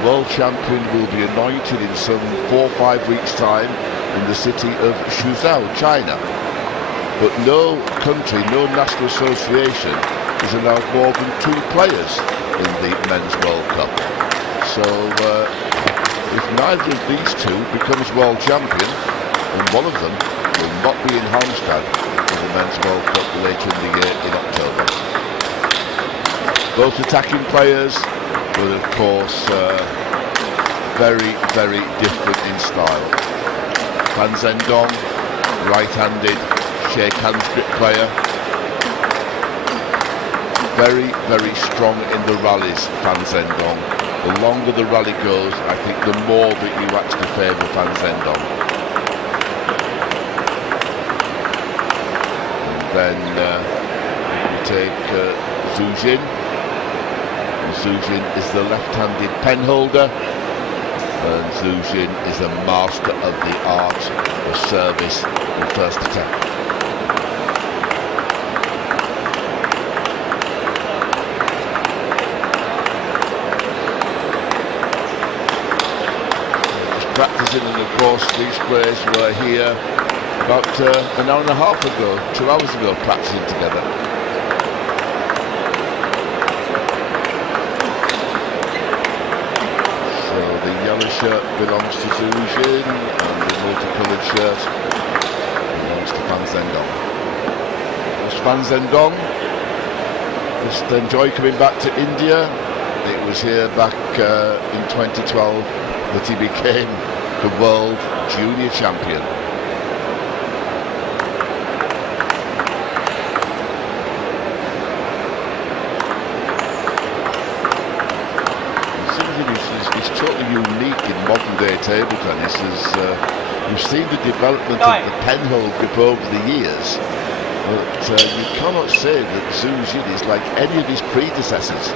The world champion will be anointed in some 4 or 5 weeks' time in the city of Suzhou, China. But no country, no national association is allowed more than 2 players in the Men's World Cup. So if neither of these 2 becomes world champion, then one of them will not be in Halmstad for the Men's World Cup later in the year in October. Both attacking players, but of course very, very different in style. Fan Zhendong, right-handed, shake hands grip player. Very, very strong in the rallies, Fan Zhendong. The longer the rally goes, I think the more that you actually favour Fan Zhendong. And then we take Zhu Jin. Zhu Jin is the left-handed pen holder, and Zhu Jin is a master of the art of service and first attack. Just practicing, and of course these players were here about an hour and a half ago, 2 hours ago, practicing together. The yellow shirt belongs to Zhu Jin, and the multicoloured shirt belongs to Fan Zhendong. As Fan Zhendong just enjoy coming back to India. It was here back in 2012 that he became the world junior champion. It's totally unique in modern day table tennis. We've seen the development of the pen hold grip over the years, but you cannot say that Zhu Jin is like any of his predecessors.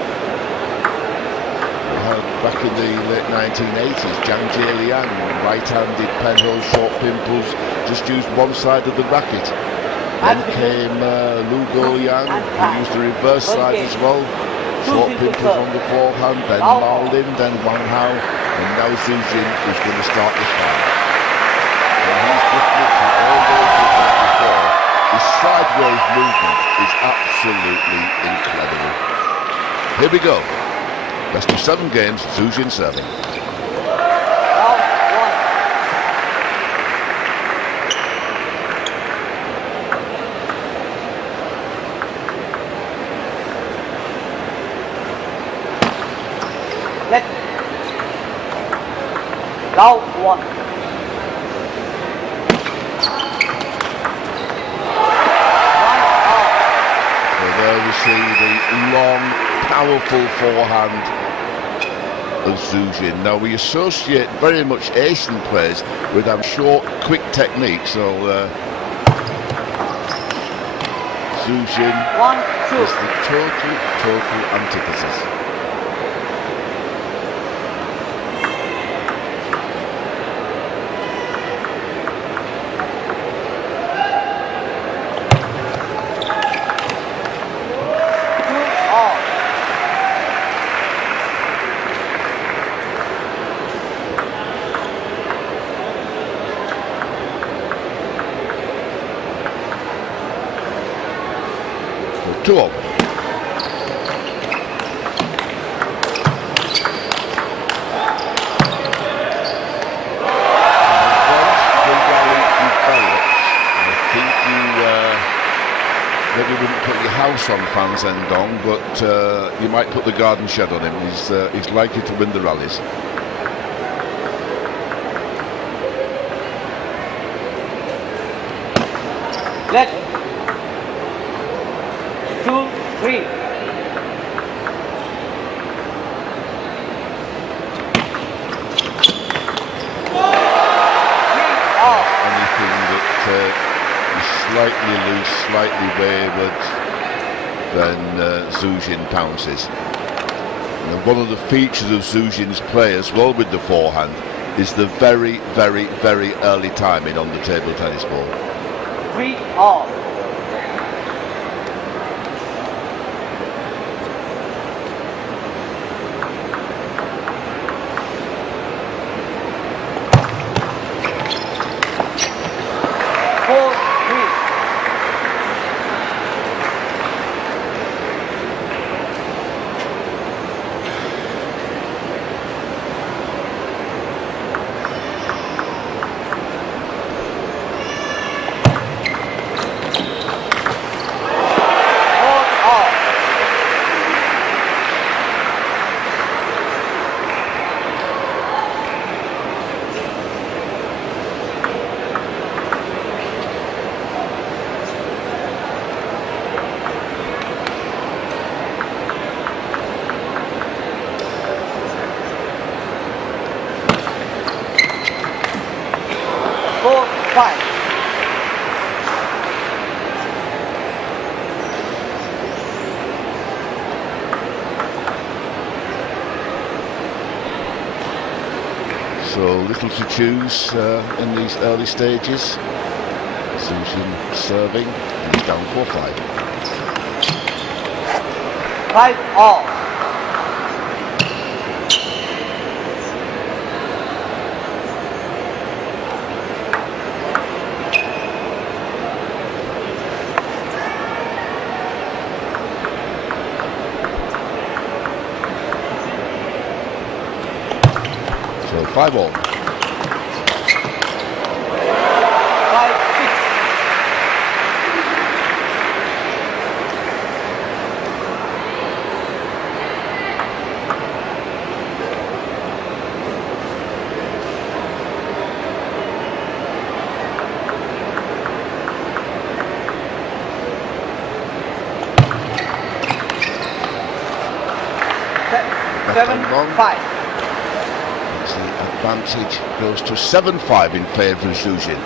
Back in the late 1980s, Zhang Jieliang, right-handed pen hold, short pimples, just used one side of the racket. Then came Lu Guoyang, who used the reverse side as well. Short pimples on the forehand, then Mao Lin, then Wang Hao, and now Zhu Jin is going to start this fight. And he's different to all those we've had before. His sideways movement is absolutely incredible. Here we go. Best of 7 games, Zhu Jin serving. Round 1. So there we see the long, powerful forehand of Zhu Jin. Now we associate very much Asian players with our short, quick technique. So Zhu Jin is the total antithesis. Two all. Maybe wouldn't put your house on Fan Zhendong, but you might put the garden shed on him. He's likely to win the rallies. Let 2, 3. Anything that is slightly loose, slightly wayward, then Zhu Jin pounces. And one of the features of Zhu Jin's play as well with the forehand is the very, very, very early timing on the table tennis ball. 3 all. 5. So little to choose in these early stages. Zhendong serving, and he's down 4-5. 5-all. So 5-all. 5-6. Left hand 7-5. The advantage goes to 7-5 in favour of Zhendong.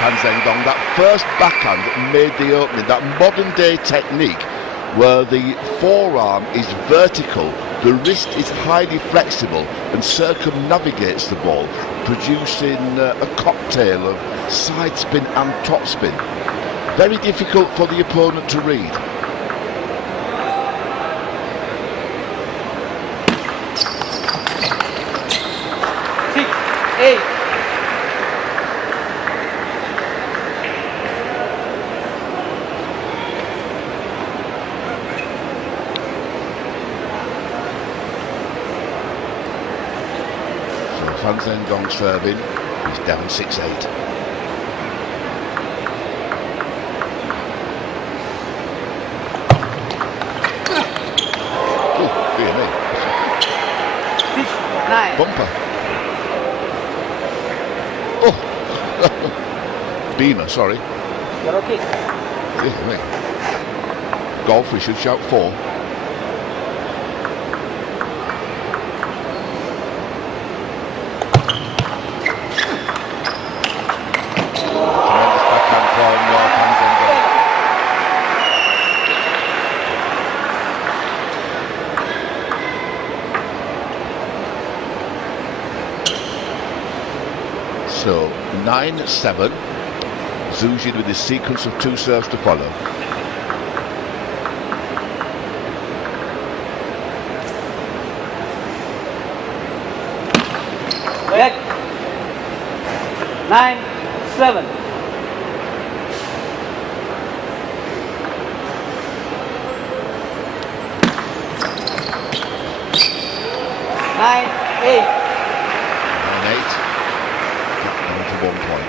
From Zhendong, that first backhand that made the opening, that modern day technique where the forearm is vertical, the wrist is highly flexible and circumnavigates the ball, producing a cocktail of side spin and top spin. Very difficult for the opponent to read. Zhendong serving, he's down 6-8. Oh, dear me. 9. Bumper. Oh, Beamer, sorry. You're okay. Dear me. Golf, we should shout 4. So 9-7, Zhendong with his sequence of 2 serves to follow. Red. 9-7. 9-8. 9-8. Down to 1 point.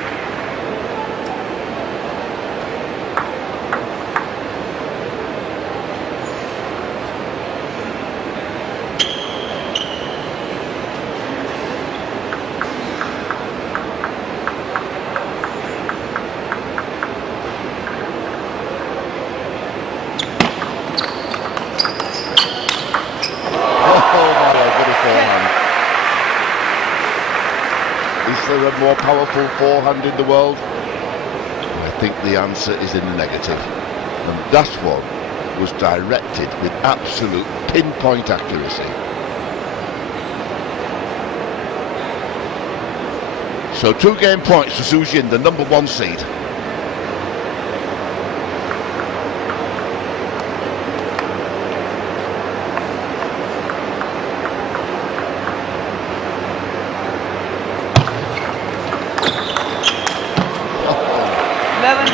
Is there a more powerful forehand in the world? I think the answer is in the negative. And that one was directed with absolute pinpoint accuracy. So 2 game points for Zhendong, the number 1 seed.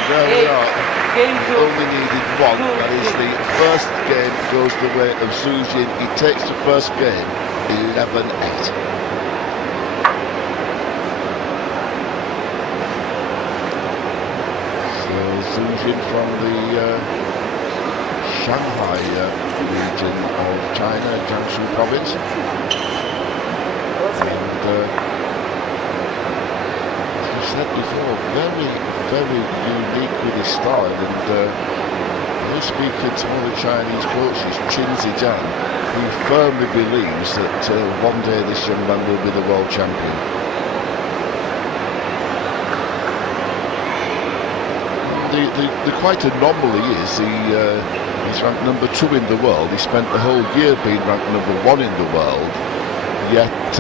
There we are. Only needed 1. That is the first game goes the way of Zhendong. He takes the first game 11-8. Zhu Jin from the Shanghai region of China, Jiangsu province. And as I said before, very, very unique with his style. And I was speaking to one of the Chinese coaches, Qin Zijian, who firmly believes that one day this young man will be the world champion. The quite anomaly is he's ranked number 2 in the world. He spent the whole year being ranked number 1 in the world. Yet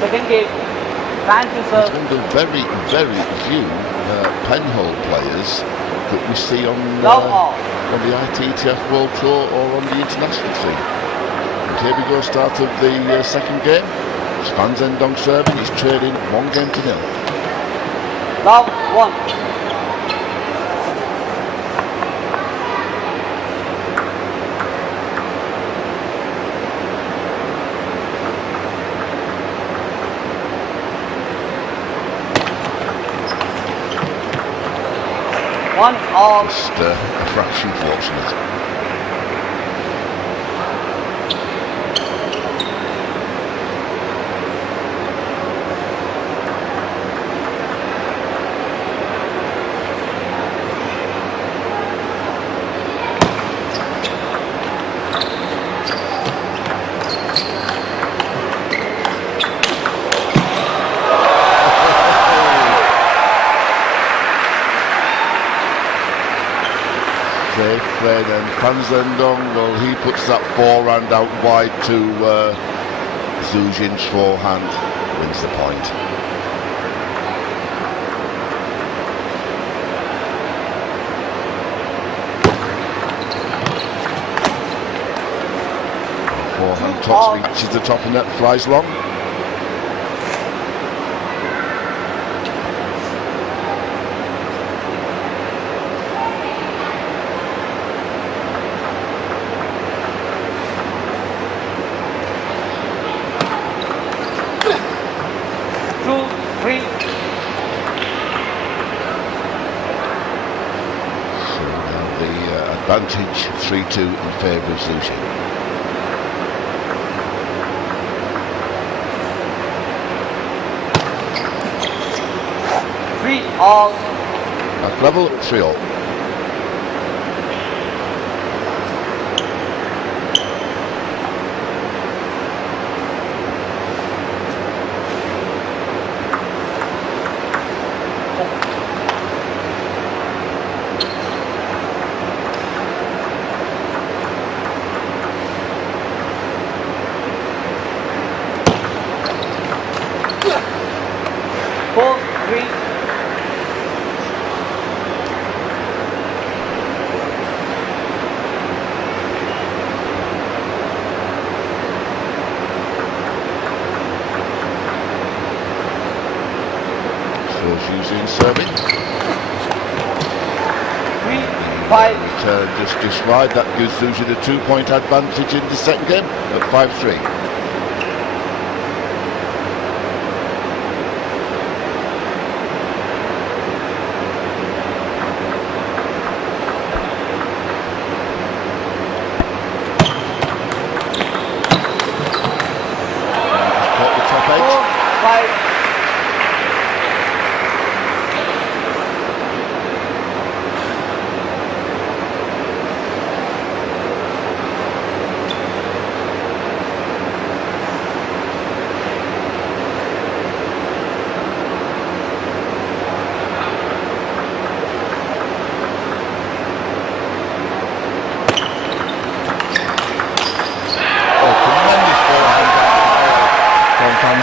second game, he's one of the very, very few penhole players that we see on the ITTF World Tour or on the international scene. And here we go, start of the second game. It's Zhendong serving. He's trailing 1-0. love 1. Just a fraction fortunate. Then Zhendong, well, he puts that forehand out wide to Zhu Jin's forehand, wins the point. Forehand touch reaches the top of net, flies long. Advantage 3-2 in favour of Zhu Jin. 3-all. Back level, 3-all. Using serving. 3-5. Just described, that gives Zhu Jin a 2-point advantage in the second game at 5-3. Caught the top edge. 4-5.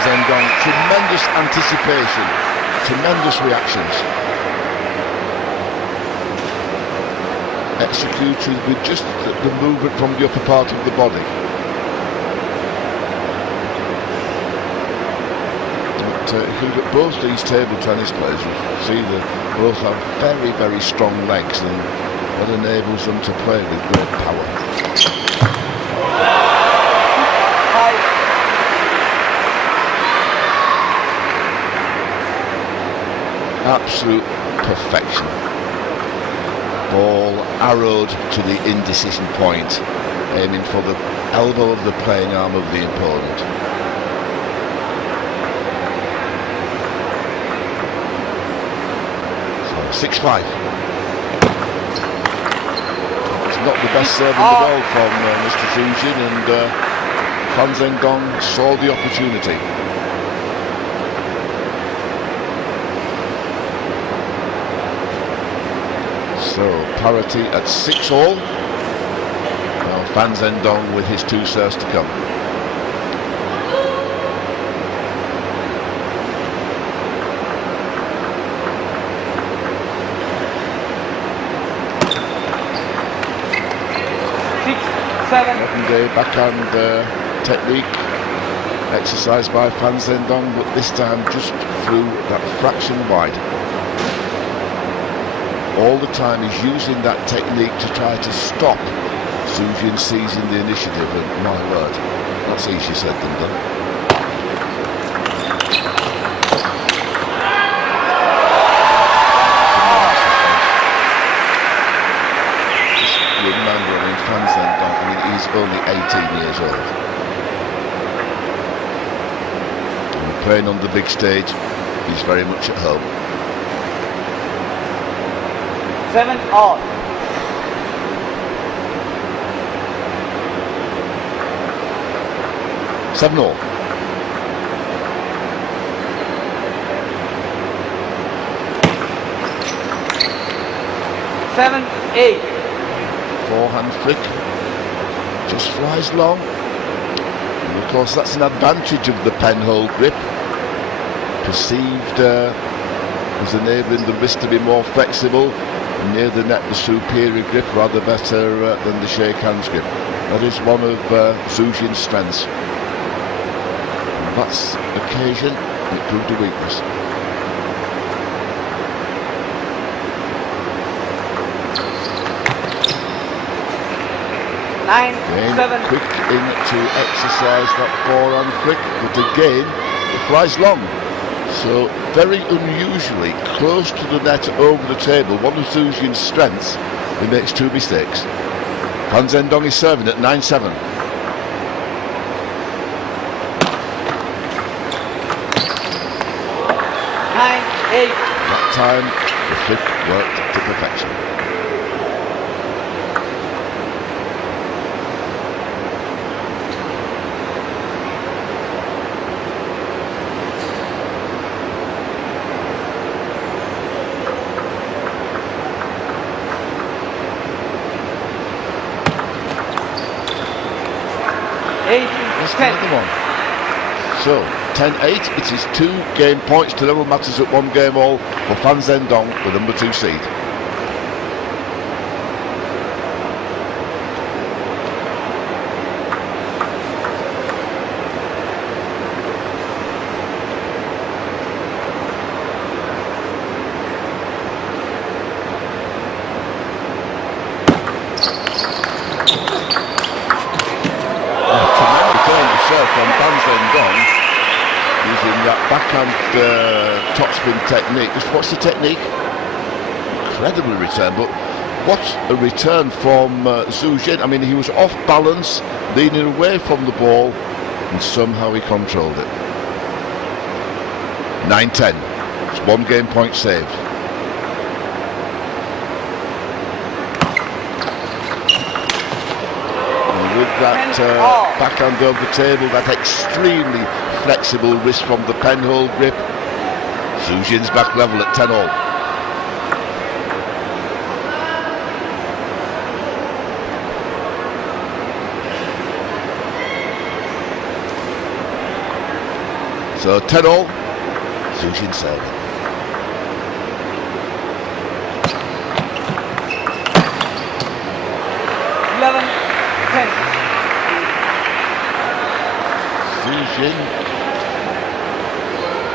Zhendong, tremendous anticipation, tremendous reactions. Executed with just the movement from the upper part of the body. But if you look at both these table tennis players, you see that both have very, very strong legs, and that enables them to play with great power. Absolute perfection. Ball arrowed to the indecision point, aiming for the elbow of the playing arm of the opponent. So 6-5. It's not the best serve in the world from Mr. Zhu Jin, and Fan Zhendong saw the opportunity. So parity at 6-all. Now Fan Zhendong with his 2 serves to come. Modern-day backhand technique exercised by Fan Zhendong, but this time just through that fraction wide. All the time he's using that technique to try to stop Zhu Jin seizing the initiative, and my word, that's easier said than done. Just remember, I mean, Fan Zhendong, I mean, he's only 18 years old. And playing on the big stage, he's very much at home. 7-all. Seven all. Seven, 8. Forehand flick. Just flies long. And of course that's an advantage of the penhold grip. Perceived as enabling the wrist to be more flexible. Near the net, the superior grip, rather better than the shake hands grip. That is one of Zhu Jin's strengths. On that occasion, it proved a weakness. Again, 9-7. quick in to exercise that forehand flick, but again, it flies long. So very unusually close to the net over the table, one of Zhu Jin's strengths, he makes 2 mistakes. Fan Zhendong is serving at 9-7. That time the flick worked to perfection. That's another one. So 10-8, it is 2 game points to level matters at 1 game all for Fan Zhendong, the number 2 seed. From Fan Zhendong, using that backhand topspin technique. Just watch the technique. Incredible return, but what a return from Zhu Jin. I mean, he was off balance, leaning away from the ball, and somehow he controlled it. 9-10. It's 1 game point saved. With that backhand over the table, that extremely flexible wrist from the penhold grip, Zhu Jin's back level at 10-all. So 10-all, Zhu Jin serving. Zhu Jin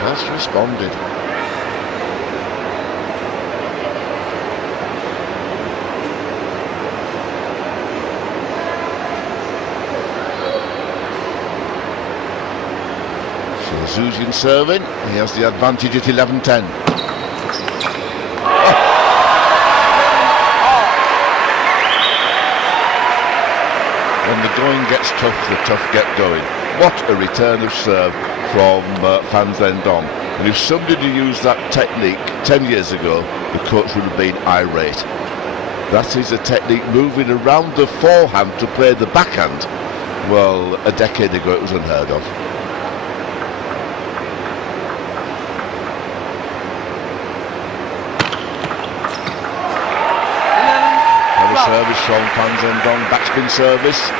has responded. So Zhu Jin serving, he has the advantage at 11-10. going gets tough, the tough get going. What a return of serve from Fan Zhendong. And if somebody had used that technique 10 years ago, the coach would have been irate. That is a technique, moving around the forehand to play the backhand. Well, a decade ago it was unheard of. Another service from Fan Zhendong, backspin service.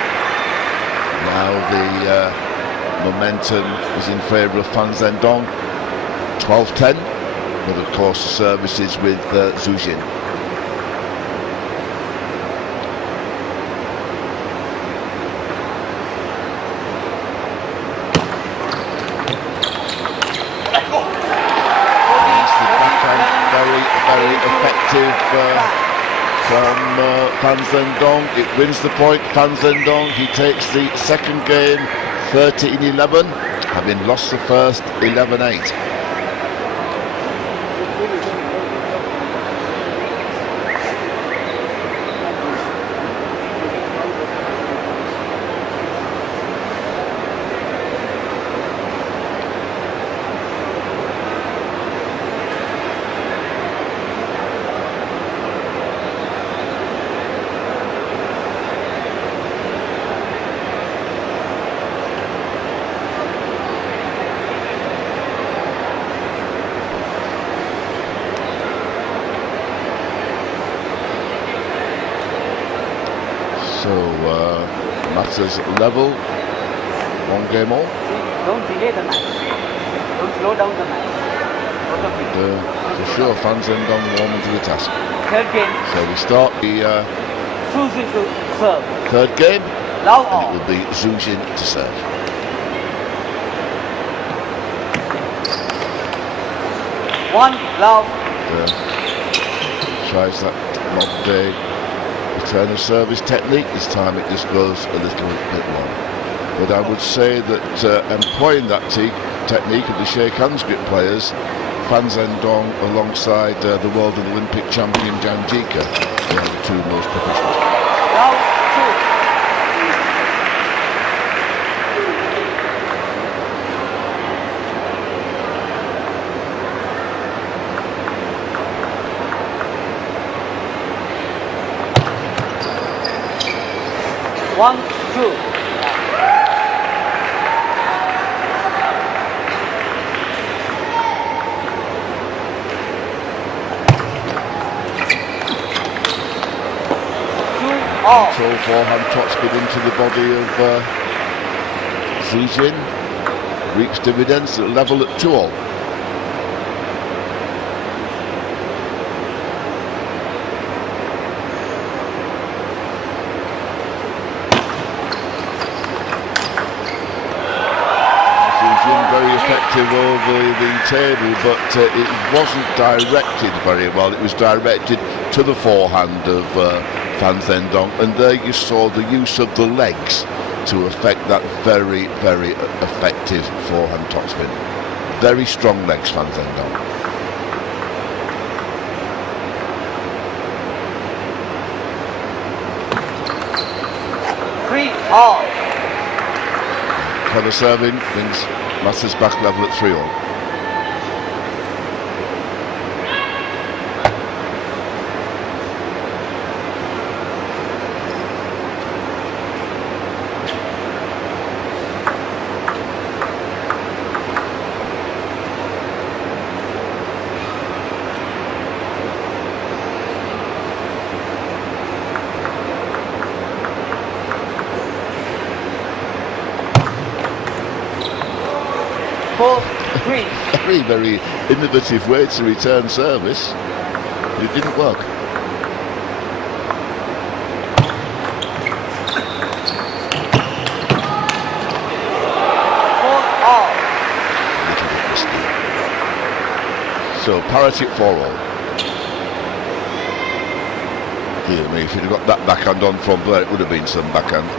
Now the momentum is in favour of Fan Zhendong. 12-10, but of course the services with Zhu Jin. Very effective from Fan Zhendong. It wins the point. Fan Zhendong, he takes the second game 13-11, having lost the first 11-8. So matters level, 1 game all. Don't delay the match. Don't slow down the match. For sure, Fan Zhendong warming to the task. Third game. So we start the Zhu Jin to serve. third game, Love and all. it will be Zhu Jin to serve. One love. Tries that modern-day return of service technique. This time it just goes a little bit long. But I would say that employing that technique of the shake hands grip players, Fan Zhendong alongside the world and Olympic champion Zhang Jika, they are the two most professional. Love two. One, two. All. So forehand topspin into the body of Zhu Jin. Reaps dividends at level at 2-all. Very effective over the table, but it wasn't directed very well. It was directed to the forehand of Fan Zhendong, and there you saw the use of the legs to affect that very, very effective forehand topspin. Very strong legs, Fan Zhendong. Three, all. Clever serving brings Masters back level at 3-all. Four, three. Very, very innovative way to return service. It didn't work. Four, all. A little bit risky. So parity at 4-all. Dear me, if he'd have got that backhand on from there, it would have been some backhand.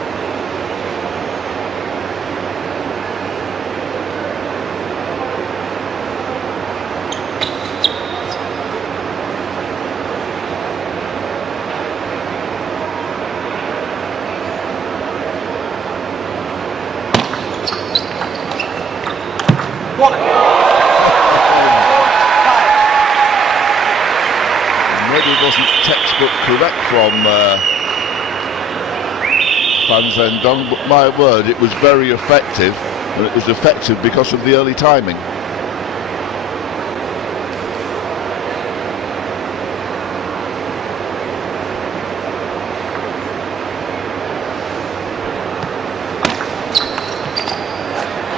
Woman. Maybe it wasn't textbook correct from Van Zhendong, but my word, it was very effective, and it was effective because of the early timing.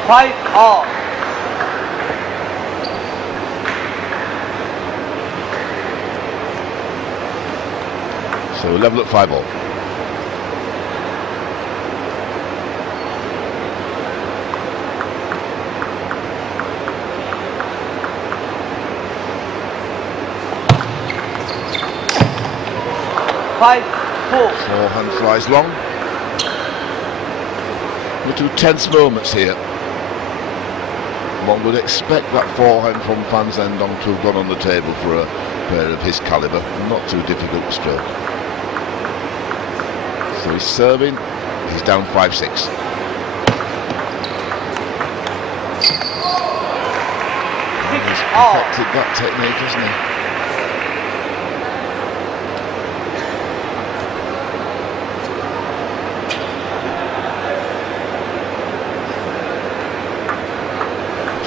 Five all. So level at 5-all. Five, four. Forehand flies long. Little tense moments here. One would expect that forehand from Van Zhendong to have gone on the table for a player of his calibre. Not too difficult to stroke. So he's serving. He's down 5-6. He's perfected that technique, hasn't he?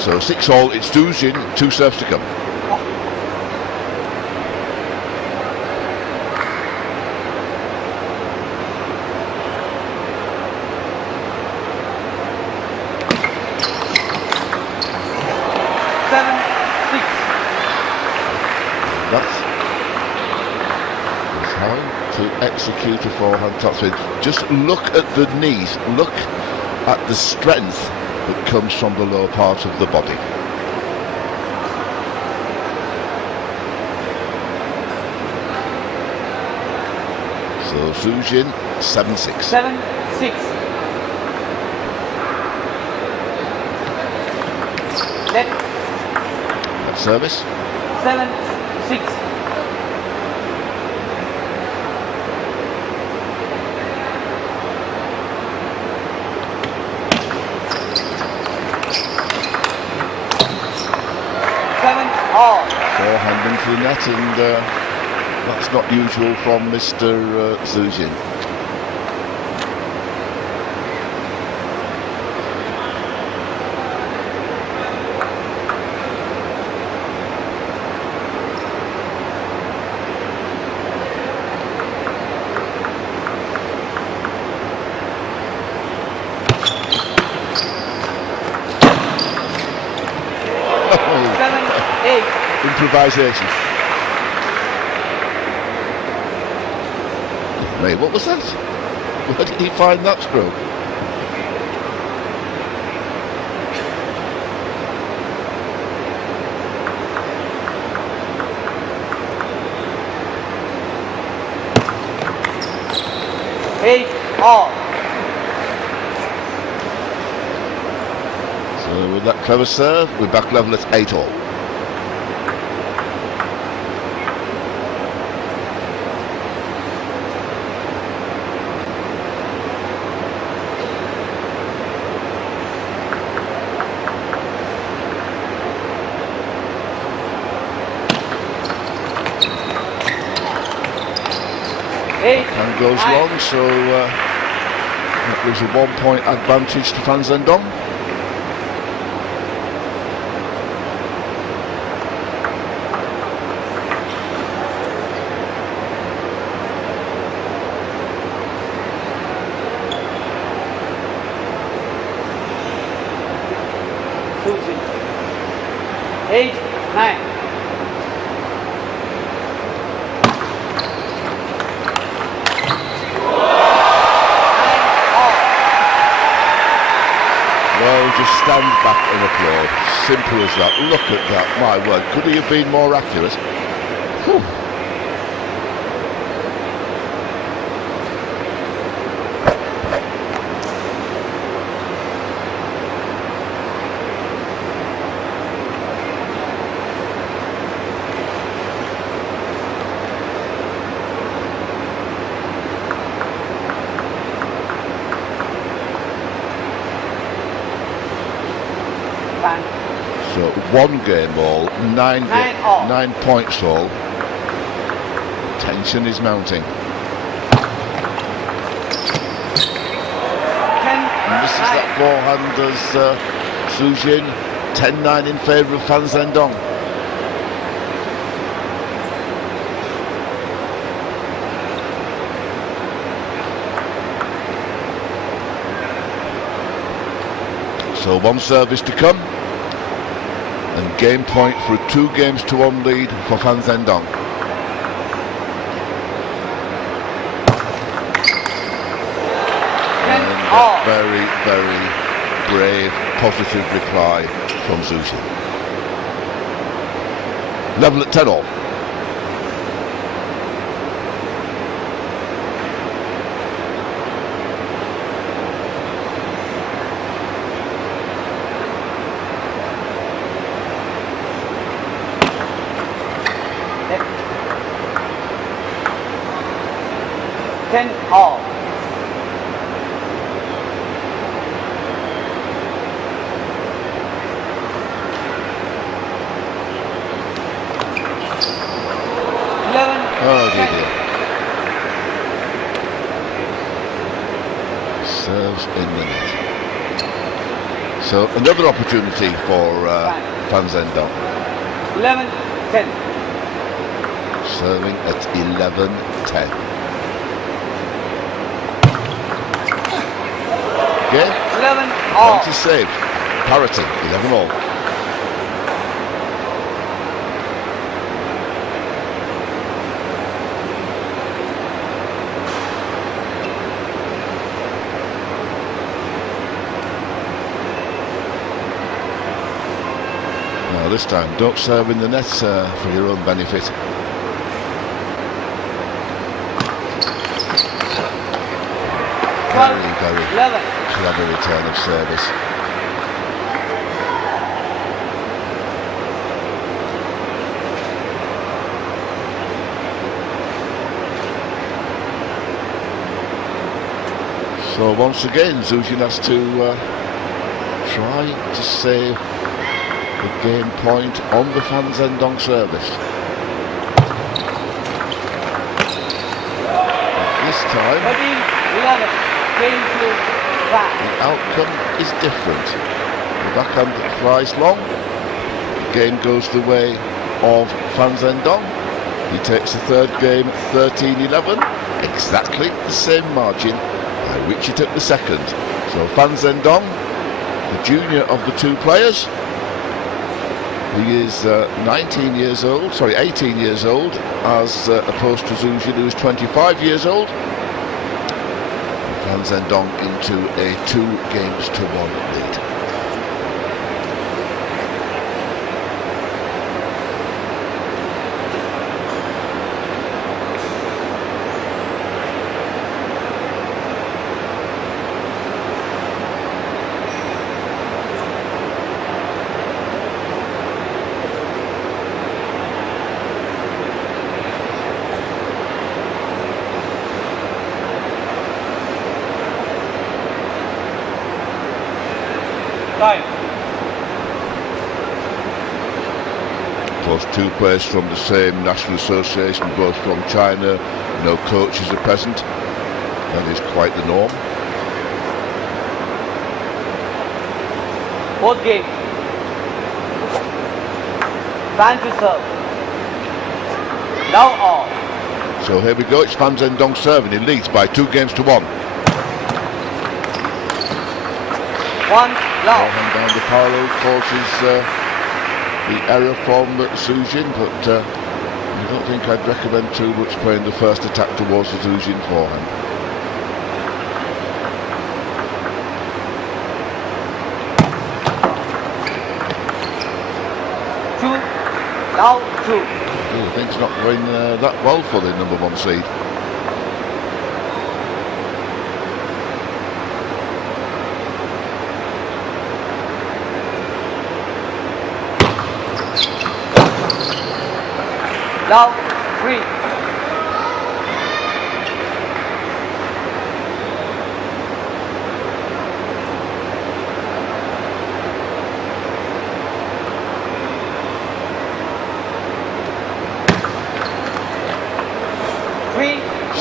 So 6-all, it's Zhu Jin, 2 serves to come. That's how to execute a forehand topspin. Just look at the knees, look at the strength that comes from the lower part of the body. So Zhu Jin, 7-6. 7-6. Net. Service. 7-6. Forehand into the net, and that's not usual from Mr. Zhu Jin. Improvisation. Mate, what was that? Where did he find that stroke? Eight all. So with that clever serve, we're back level at 8-all. And goes long, so that gives a 1-point advantage to Van Zhendong. Eight, 9. Just stand back and applaud. Simple as that. Look at that. My word. Could he have been more accurate? Whew. So 1 game all, 9 all. 9 points all. Tension is mounting. 10, And this is that forehand as Su Jin, 10-9 in favour of Fan Zhendong. So 1 service to come, and game point for a 2-1 lead for Fan Zhendong. Very, very brave, positive reply from Su Jin. Level at 10 all. Ten all. Oh dear. Serves in the net. So another opportunity for Fan Zhendong. 11-10. Serving at 11-10. Okay. 11 all. Point is saved. Parity, 11 all. Now this time, don't serve in the net for your own benefit. Very, very clever return of service. So once again, Su Jin has to try to save the game point on the Fan Zhendong service. This time, 13-11. Game to the outcome is different. The backhand flies long. The game goes the way of Fan Zhendong. He takes the third game 13-11. Exactly the same margin by which he took the second. So Fan Zhendong, the junior of the 2 players, he is 18 years old, as opposed to Su Jin, who is 25 years old. Fan Zhendong into a 2-1 lead. Of course, 2 players from the same national association, both from China, no coaches are present. That is quite the norm. Both games. Fan to serve. Now all. So here we go, it's Fan Zhendong serving. He leads by 2-1. 1 love. And down the parallel causes the error from Su Jin, but I don't think I'd recommend too much playing the first attack towards the Su Jin forehand. Now 2. Oh, things not going that well for the number 1 seed. Now 3.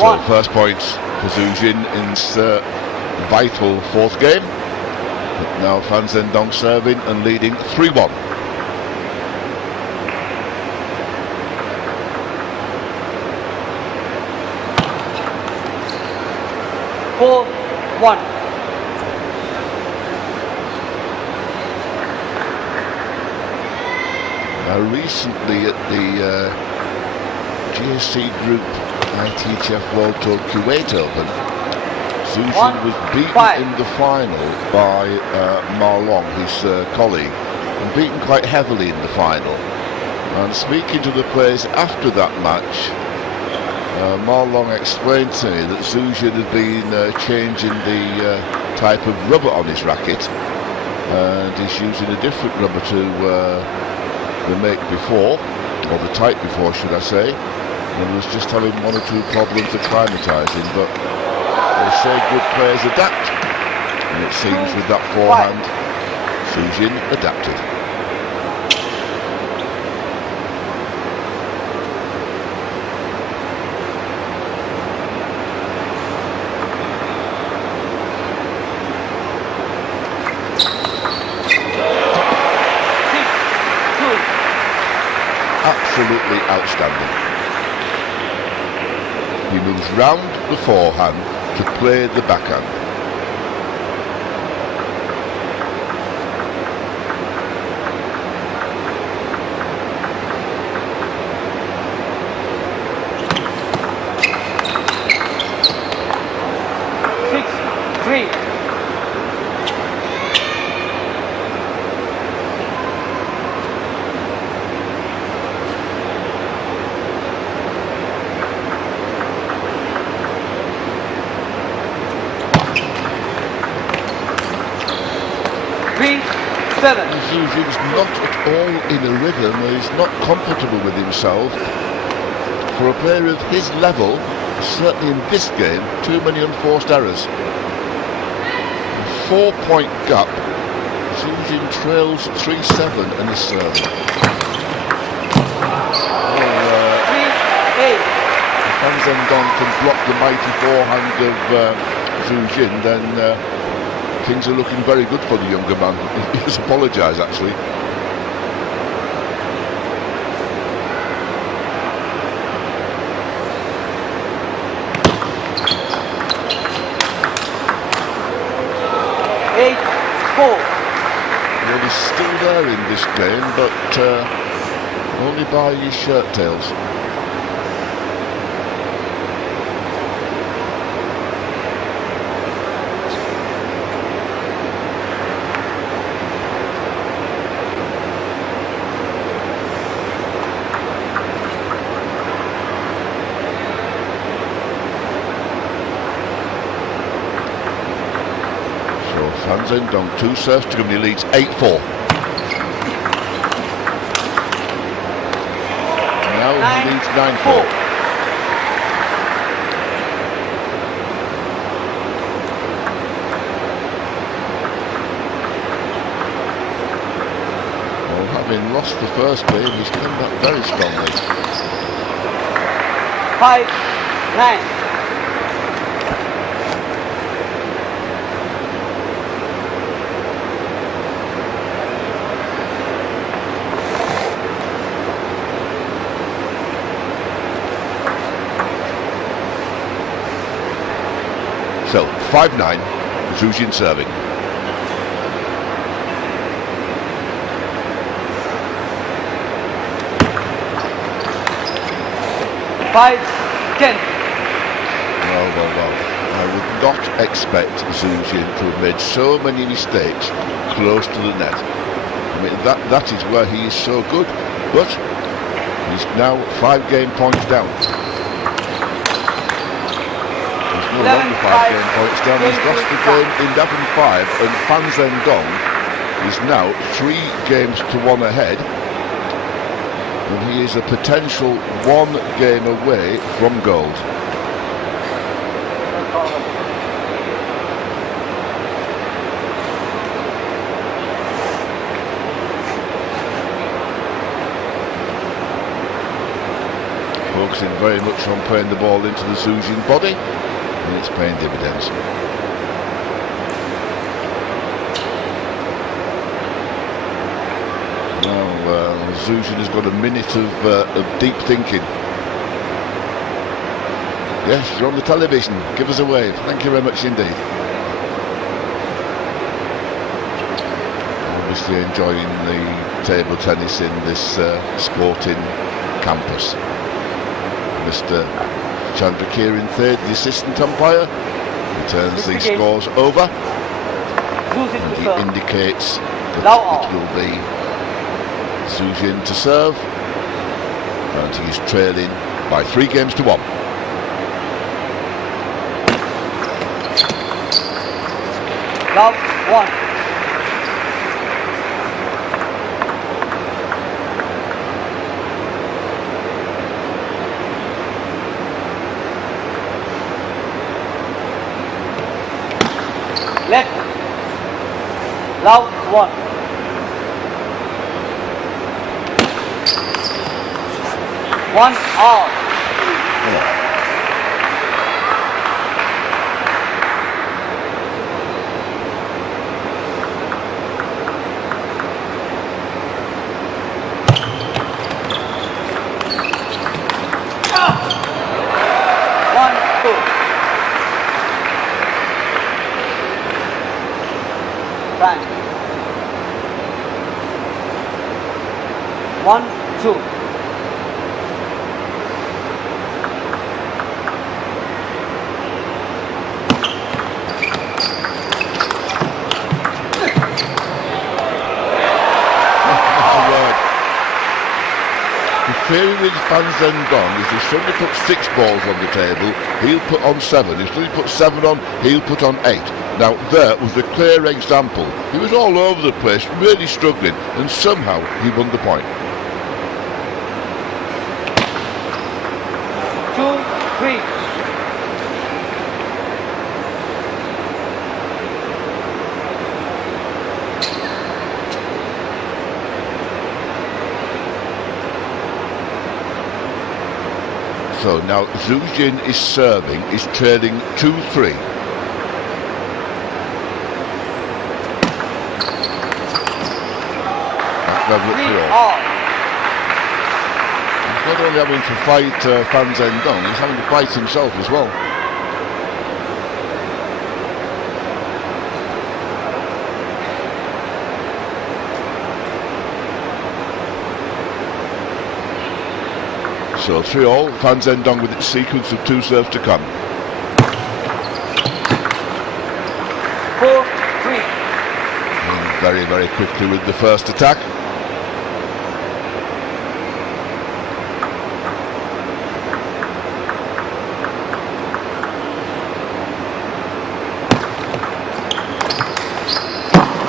So first points for Zhu Jin in this vital fourth game. But now Fan Zhendong serving and leading 3-1. Now recently at the GSC Group ITTF World Tour Kuwait Open, Zhu Jin was beaten in the final by Ma Long, his colleague, and beaten quite heavily in the final. And speaking to the players after that match, Ma Long explained to me that Zhu Jin had been changing the type of rubber on his racket, and he's using a different rubber to the make before, or the type before should I say, and was just having one or two problems acclimatising, but they say good players adapt, and it seems with that forehand Zhu Jin adapted. Absolutely outstanding. He moves round the forehand to play the backhand. Zhu Jin's not at all in a rhythm, he's not comfortable with himself. For a player of his level, certainly in this game, too many unforced errors. 4-point gap. Zhu Jin trails 3-7 and is served. If Fan Zhendong can block the mighty forehand of Zhu Jin, then things are looking very good for the younger man. He has apologised actually. Well, he's still there in this game, but only by his shirt tails. Fan Zhendong, 2 serves to come, he leads 8-4. Now he leads 9-4. Well, having lost the first game, he's come back very strongly. 5-9. So 5-9, Zhu Jin serving. Well. I would not expect Zhu Jin to have made so many mistakes close to the net. I mean, that is where he is so good. But he's now 5 game points down. No longer 5 game points down. He's lost the game in 11-5, and Fan Zhendong is now 3 games to 1 ahead, and he is a potential 1 game away from gold. focusing very much on playing the ball into the Zhuzhin body, and it's paying dividends. Well, Zhuzhin has got a minute of deep thinking. Yes, you're on the television. Give us a wave. Thank you very much indeed. Obviously enjoying the table tennis in this sporting campus. Mr. Chandrakir in third, the assistant umpire, he turns the scores over and he indicates that it will be Zhuzhin to serve, and he's trailing by 3 games to 1. Love 1. Left. Love 1. One all. One, two. The theory with Fan Zhendong is if somebody puts 6 balls on the table, he'll put on 7. If somebody puts 7 on, he'll put on 8. Now there was a clear example. He was all over the place, really struggling, and somehow he won the point. 2, 3. So now Zhuzhin is serving, is trailing 2-3. That's level at 3 all. He's not only having to fight Fan Zhendong, he's having to fight himself as well. So 3 all, Fan Zhendong with its sequence of 2 serves to come. 4, 3. And very, very quickly with the first attack.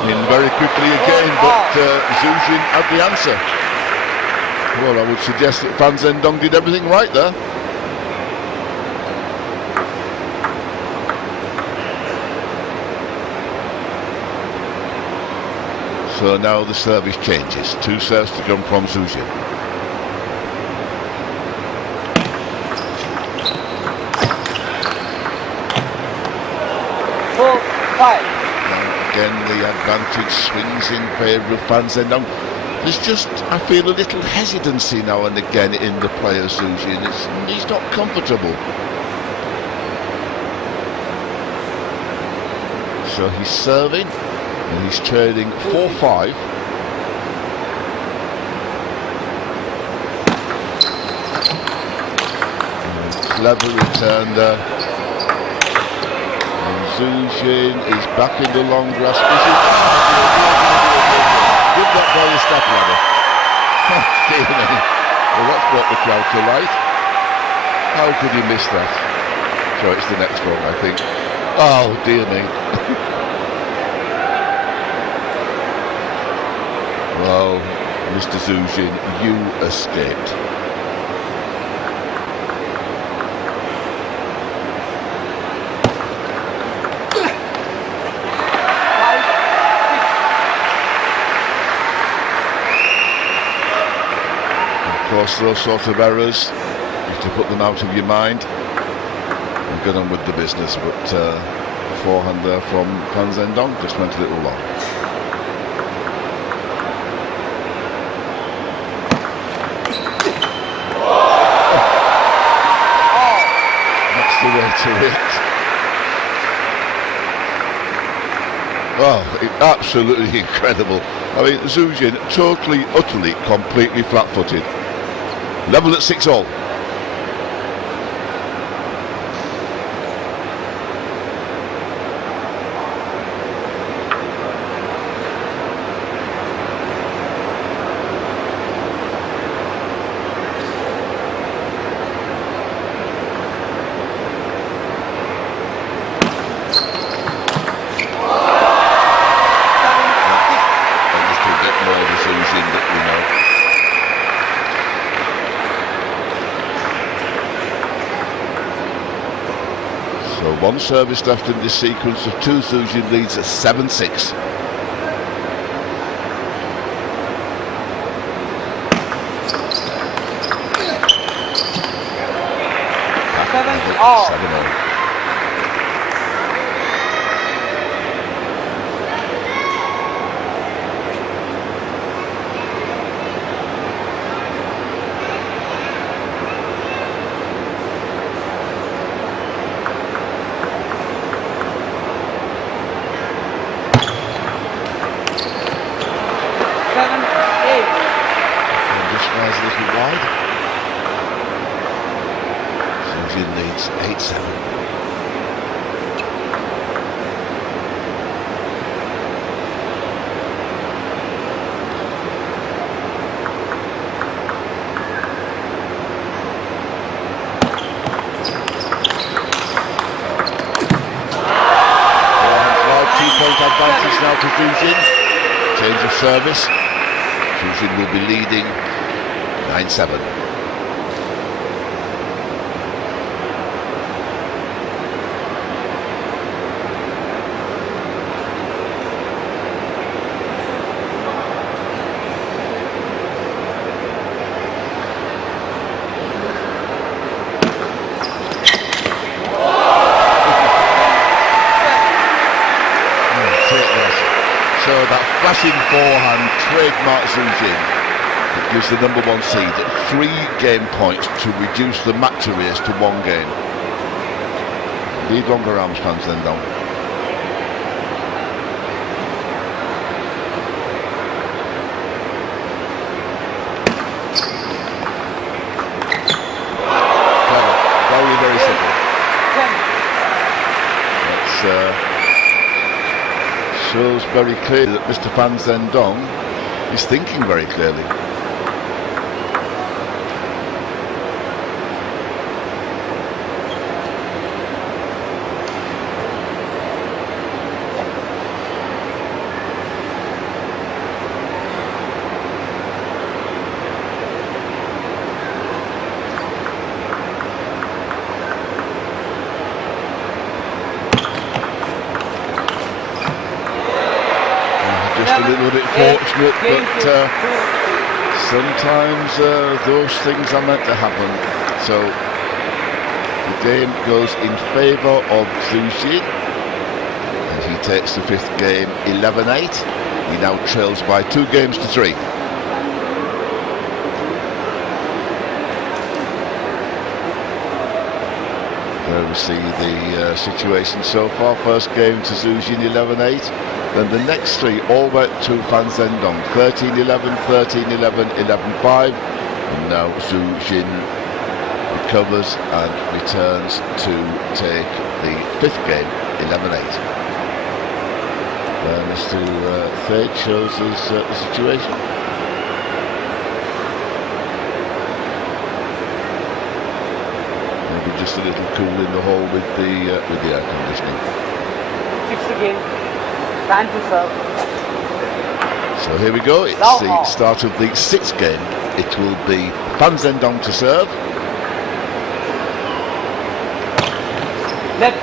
In very quickly again, but Zhuzhin had the answer. Well, I would suggest that Fan Zhendong did everything right there. So now the service changes. 2 serves to come from Zhuzhin. Again, the advantage swings in favour of Fan Zhendong. There's just, I feel, a little hesitancy now and again in the player Zhuzhin. He's not comfortable. So he's serving, and he's trailing 4-5. Clever return there. And Zhuzhin is back in the long grass. Give that boy a step ladder. Well, that's brought the crowd to life. How could he miss that? So it's the next one, I think. Oh, dear me. Well, Mr. Zhuzhin, you escaped. Of course, those sort of errors is to put them out of your mind and get on with the business. But forehand there from Van Zhendong just went a little long. That's the way to it. Oh, absolutely incredible. I mean, Zhu Jin totally, utterly, completely flat-footed. Level at 6-all. So one service left in this sequence of two. Zhu Jin leads at 7-6. Seven-all. 7-all. A little wide. Zhu Jin leads 8-7. Two-point advantage now to Zhu Jin. Change of service. Zhu Jin will be leading 9-7. So that flashing forehand trademark Zhu Jin. It gives the number one seed 3 game points to reduce the match arrears to 1 game. Lead longer arms, Van Zhendong. Very, very simple. That shows very clearly that Mr. Van Zhendong is thinking very clearly. Just a little bit fortunate, but sometimes those things are meant to happen. So the game goes in favour of Zhu Jin, and he takes the 5th game 11-8. He now trails by 2 games to 3. There we see the situation so far. First game to Zhu Jin 11-8. Then the next 3 all went to Van Zhendong, 13-11, 13-11, 11-5. And now Zhu Jin recovers and returns to take the 5th game, 11-8. Mr. Thade shows us the situation. Maybe just a little cool in the hall with the air conditioning. 6th game. Time to serve. So here we go, it's the start of the 6th game. It will be Van Zhendong to serve. Left.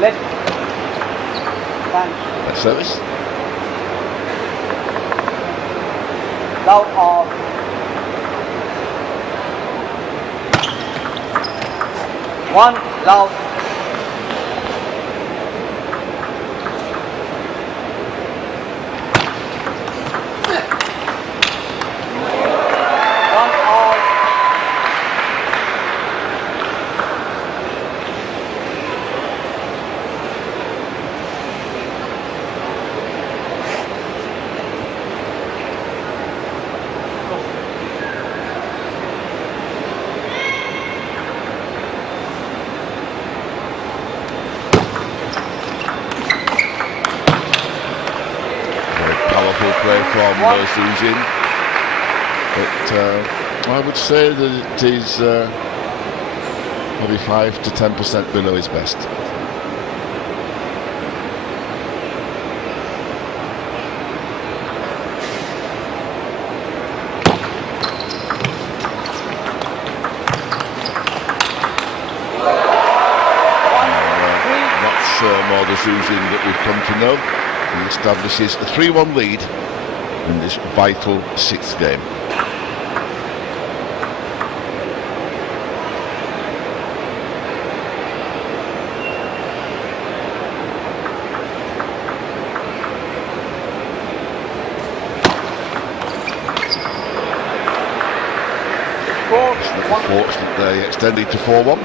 Left. Back Service. Love off. One love. One all. Powerful play from Zhendong, but I would say that it is maybe 5 to 10% below his best. That's more the Zhendong that we've come to know. He establishes a 3-1 lead in this vital 6th game. Unfortunately, they extended to 4-1.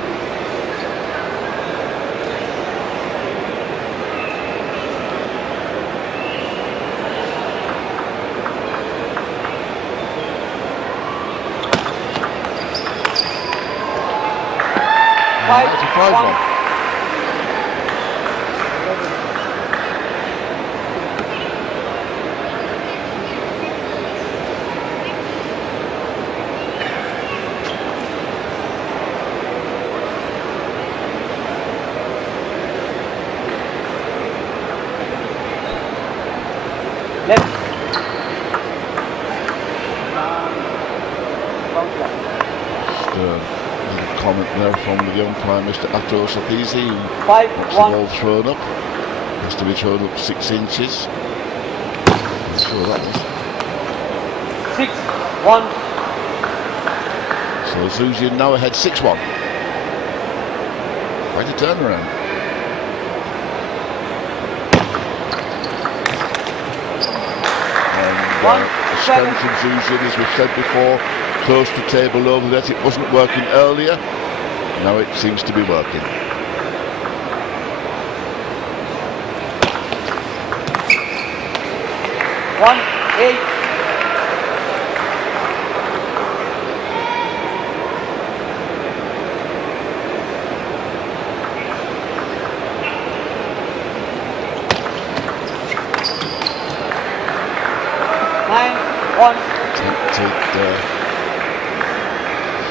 That's a 5-1. Left. Comment there from the umpire, Mr. ATTU, who wants the 5-1. ball thrown up. Has to be thrown up 6 inches. I'm sure that was. 6-1. So Zhendong now ahead 6-1. Quite a turnaround. And the strength of Zhendong, as we've said before, close to table over that. It wasn't working earlier. Now it seems to be working. One, 8. Tempted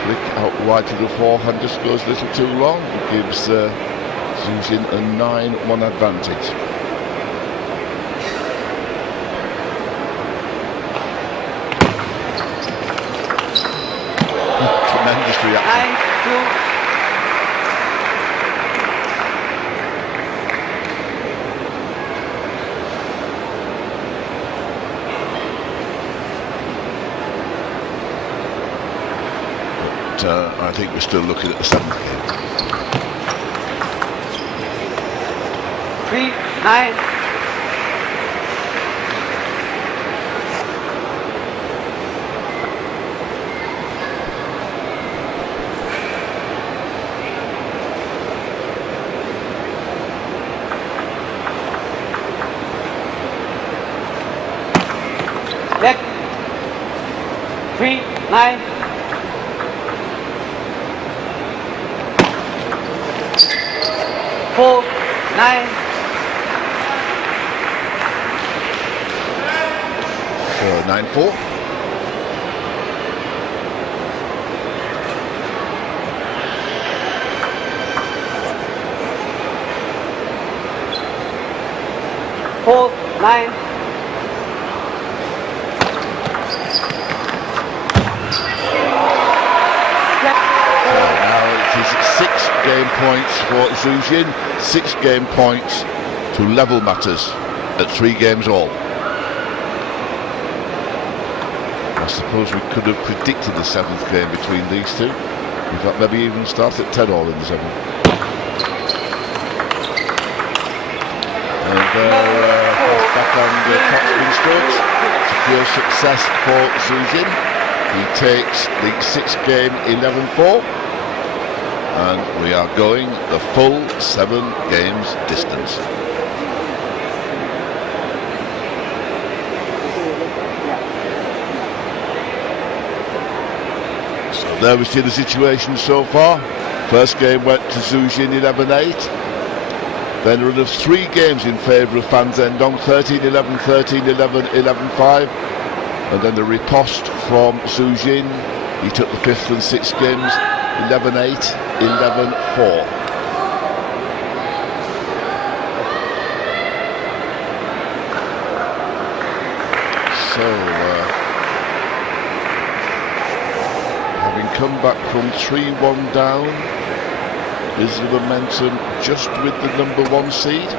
flick out wide to the forehand, just goes a little too long. It gives Zhendong a 9-1 advantage. Tremendous reaction. 9-2. I think we're still looking at the 7th game. 3-9. Left. 3-9. 4-9. 9-4. 4-9. Now it is 6 game points for Zhendong, 6 game points to level matters at 3 games all. suppose we could have predicted the 7th game between these two. In fact, maybe even start at 10 all in the 7th. And backhand topspin strokes. Secure success for Zhu Jin. He takes the 6th game 11-4. And we are going the full 7 games distance. So there we see the situation so far. First game went to Zhu Jin 11-8. Then a run of 3 games in favour of Fan Zhendong, 13-11, 13-11, 11-5. And then the riposte from Zhu Jin. He took the 5th and 6th games, 11-8, 11-4. So, having come back from 3-1 down, is the momentum just with the number 1 seed?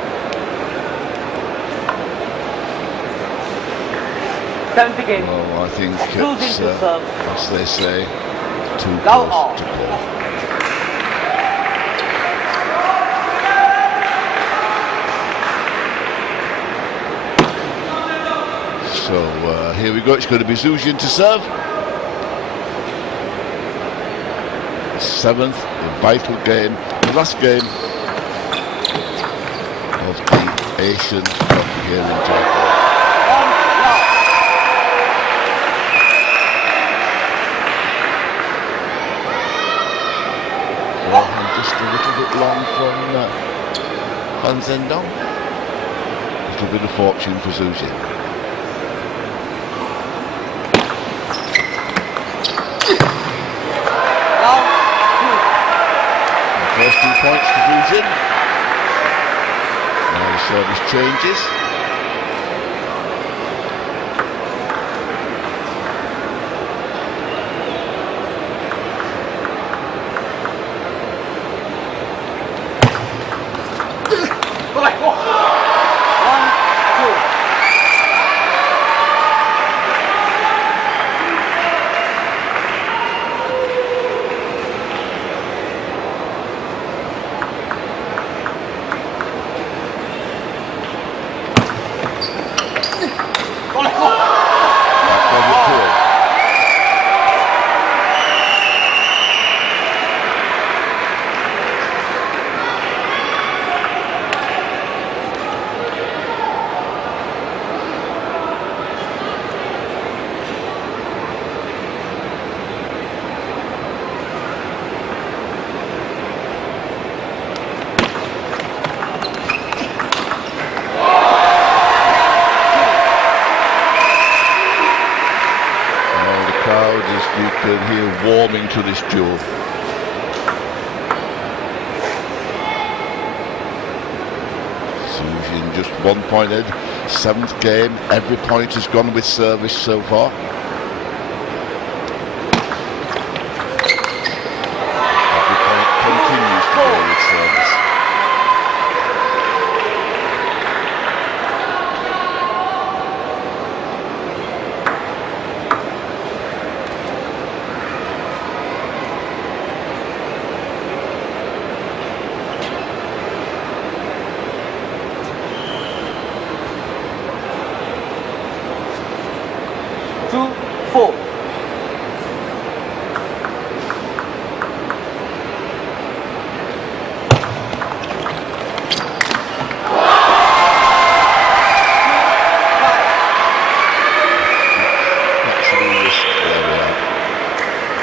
7th game. Well, I think it's, as they say, too Go close on. to call. So here we go, it's going to be Zhu Jin to serve. 7th, the vital game, the last game of the Asian Cup here in Jaipur. Just a little bit long from Fan Zhendong. A little bit of fortune for Zhu Jin. First 2 points to Zhu Jin. Now the service changes. You can hear warming to this duel. Zhu Jin just 1 point ahead. 7th game, every point has gone with service so far. Every point continues to go with service.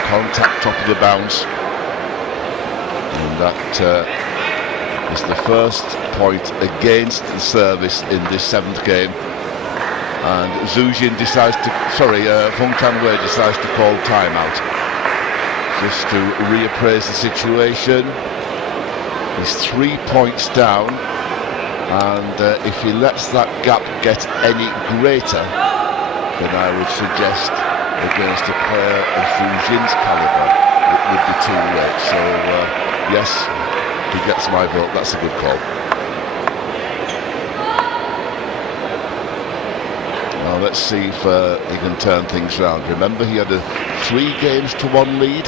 Contact top of the bounce, and that is the first point against the service in this 7th game. And Zhu Jin decides to, Feng Tanwei decides to call timeout just to reappraise the situation. He's 3 points down, and if he lets that gap get any greater, then I would suggest against a player of Zhu Jin's calibre, it would be too late. So yes, he gets my vote. That's a good call. Now let's see if he can turn things around. Remember, he had a 3-1 lead.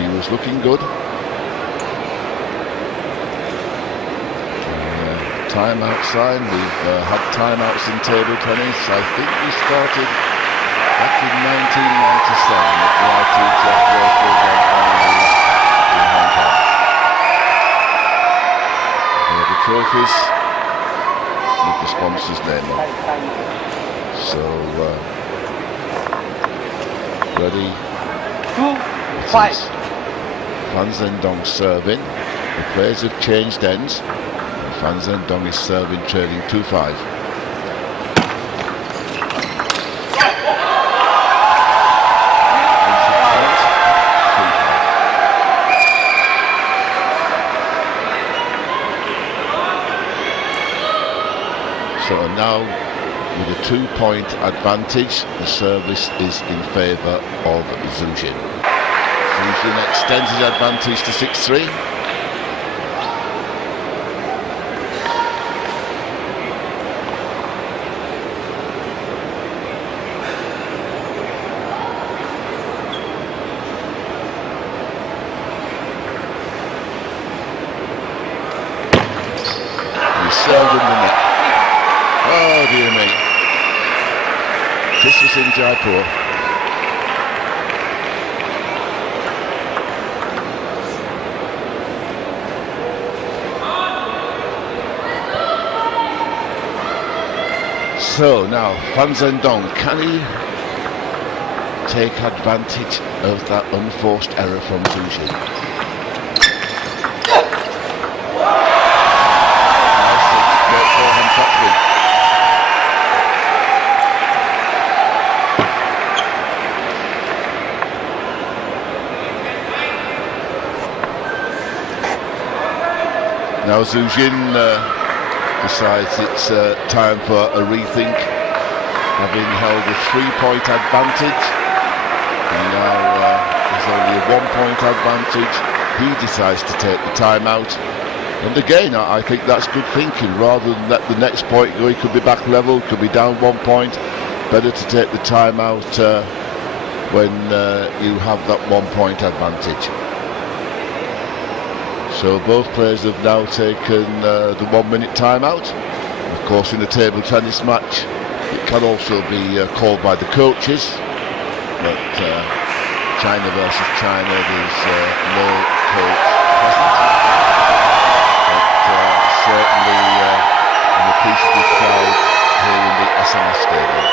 He was looking good. Timeout sign. We've had timeouts in table tennis. I think we started back in 1997 at the ITTF World Tour in Hong Kong. There are the trophies with the sponsor's name on. So, ready? 2-5. Fan Zhendong serving. The players have changed ends. Fan Zhendong is serving, trailing 2-5. So now, with a 2-point advantage, the service is in favour of Zhu Jin. Zhu Jin extends his advantage to 6-3. Served in the net. Oh dear me. This was in Jaipur. So now, Fan Zhendong, can he take advantage of that unforced error from Zhu Jin? Now Zhu Jin decides it's time for a rethink, having held a 3-point advantage, and now there's only a 1-point advantage. He decides to take the timeout, and again I think that's good thinking. Rather than let the next point go, he could be back level, could be down 1 point. Better to take the timeout when you have that 1-point advantage. So both players have now taken the 1-minute timeout. Of course, in a table tennis match, it can also be called by the coaches. But China versus China, there's no coach present. But certainly an appreciative crowd here in the SMS Stadium.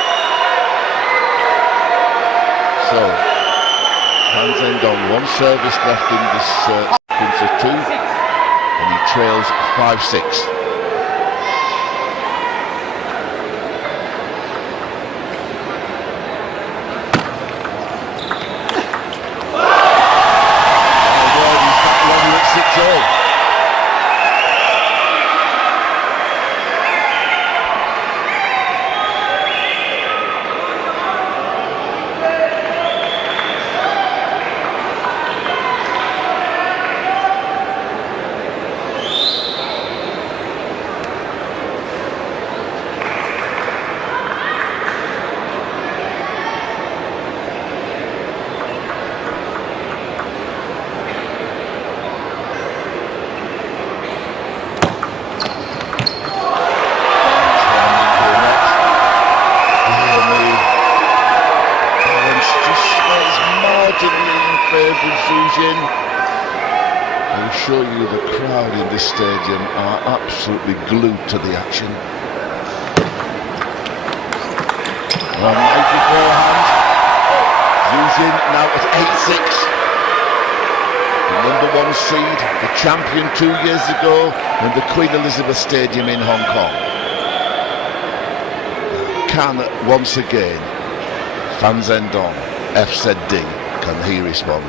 So, Fan Zhendong, 1 service left in this sequence of 2, and he trails 5-6. I'll show you the crowd in this stadium are absolutely glued to the action. A mighty forehand. Zhu Jin now at 8-6. The #1 seed, the champion 2 years ago in the Queen Elizabeth Stadium in Hong Kong. Can once again Fan Zhendong, FZD, can he respond?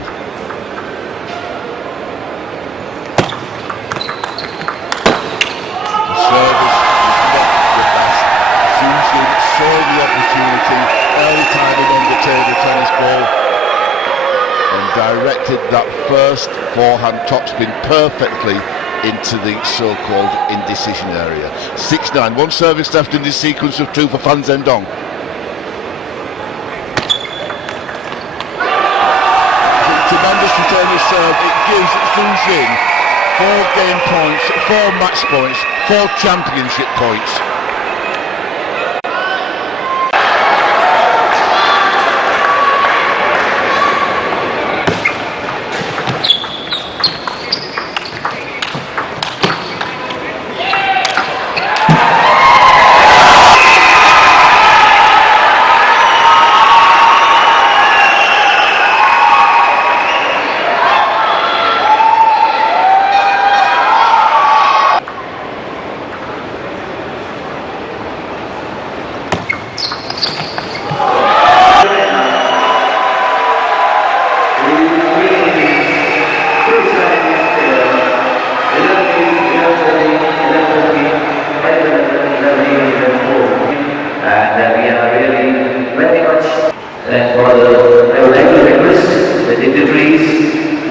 Saw the opportunity, early timing on the table tennis ball, and directed that first forehand topspin perfectly into the so-called indecision area. 6-9, 1 service left in this sequence of 2 for Fan Zhendong. in 4 game points, 4 match points, 4 championship points. I would like to request the dignitaries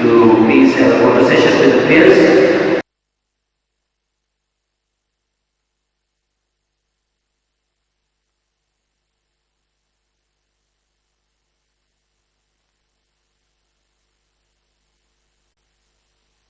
to please have a photo session with the players.